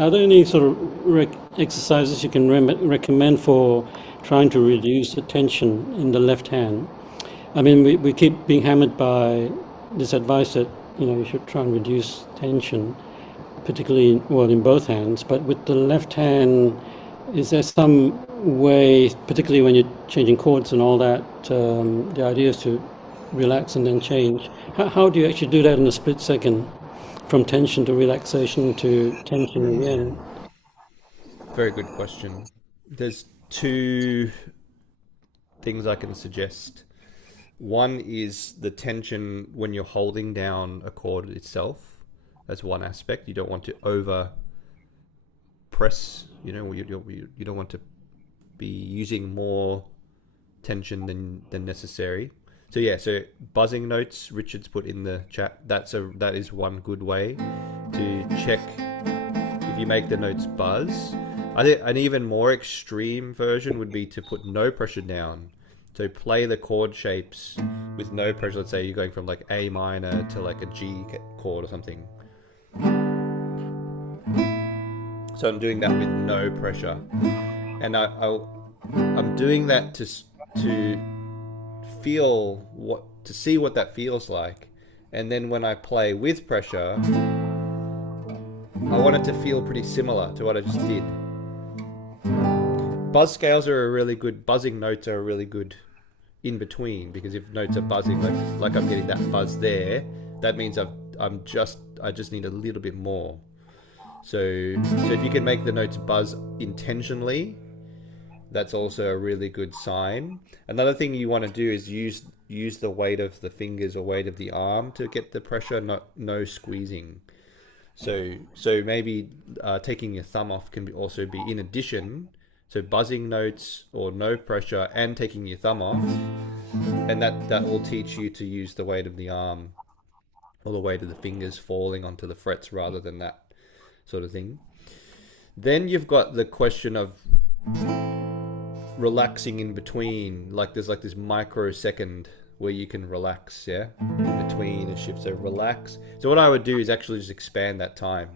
Are there any sort of exercises you can recommend for trying to reduce the tension in the left hand? I mean, we keep being hammered by this advice that, you should try and reduce tension, particularly, well, in both hands. But with the left hand, is there some way, particularly when you're changing chords and all that, the idea is to relax and then change. How do you actually do that in a split second? From tension to relaxation to tension again. Very good question. There's two things I can suggest. One is the tension when you're holding down a chord itself. That's one aspect. You don't want to over press. You don't want to be using more tension than necessary. So yeah, so buzzing notes Richard's put in the chat. That is one good way to check if you make the notes buzz. I think an even more extreme version would be to put no pressure down. So play the chord shapes with no pressure. Let's say you're going from like A minor to like a G chord or something. So I'm doing that with no pressure, and I'm doing that to see what that feels like, and then when I play with pressure, I want it to feel pretty similar to what I just did. Buzz scales are a really good, buzzing notes are a really good in between, because if notes are buzzing like I'm getting that buzz there, that means I just need a little bit more. So if you can make the notes buzz intentionally, that's also a really good sign. Another thing you want to do is use the weight of the fingers or weight of the arm to get the pressure, no squeezing. So maybe taking your thumb off can also be in addition. So buzzing notes or no pressure and taking your thumb off, and that will teach you to use the weight of the arm or the weight of the fingers falling onto the frets rather than that sort of thing. Then you've got the question of relaxing in between. Like there's like this microsecond where you can relax, yeah, in between a shift. So relax. So what I would do is actually just expand that time.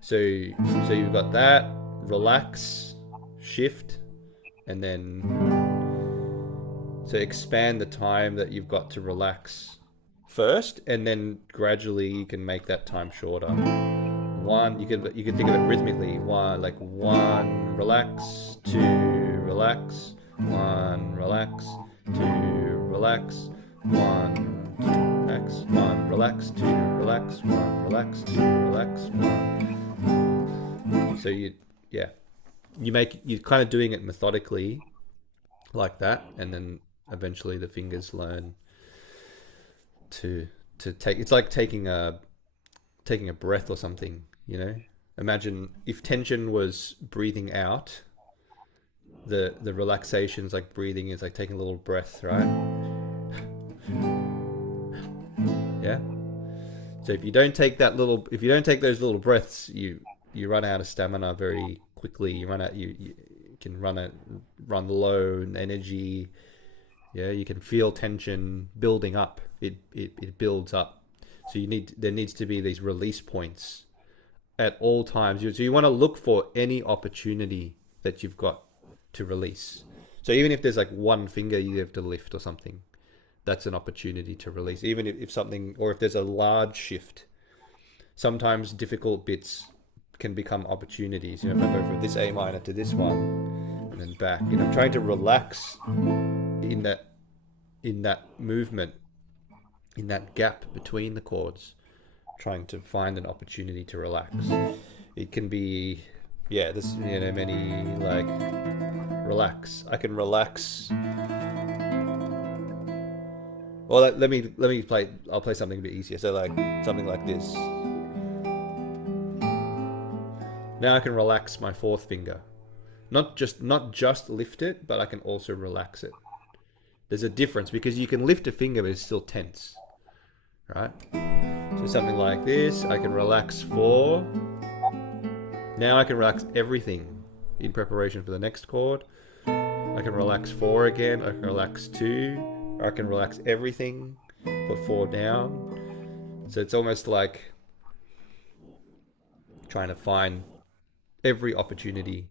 So you've got that, relax, shift, and then so expand the time that you've got to relax first, and then gradually you can make that time shorter. One, you can think of it rhythmically. One, relax, two, relax, one, relax, two, relax, one, relax, one, relax, two, relax, one, relax, two, relax, one. So you're kind of doing it methodically like that, and then eventually the fingers learn to take. It's like taking a breath or something. Imagine if tension was breathing out, the relaxation is like breathing, is like taking a little breath, right? Yeah. So if you don't take those little breaths, you run out of stamina very quickly. You can run low in energy. Yeah, you can feel tension building up. It builds up. So there needs to be these release points at all times. So you want to look for any opportunity that you've got to release. So even if there's like one finger you have to lift or something, that's an opportunity to release. Even if something, or if there's a large shift, sometimes difficult bits can become opportunities. If I go from this A minor to this one and then back, I'm trying to relax in that movement, in that gap between the chords, trying to find an opportunity to relax. It can be, there's many, like, relax. I can relax. Well, let me play. I'll play something a bit easier. So like something like this. Now I can relax my fourth finger. Not just lift it, but I can also relax it. There's a difference because you can lift a finger, but it's still tense, right? So something like this, I can relax 4. Now I can relax everything in preparation for the next chord. I can relax 4 again, I can relax 2, or I can relax everything, put 4 down. So it's almost like trying to find every opportunity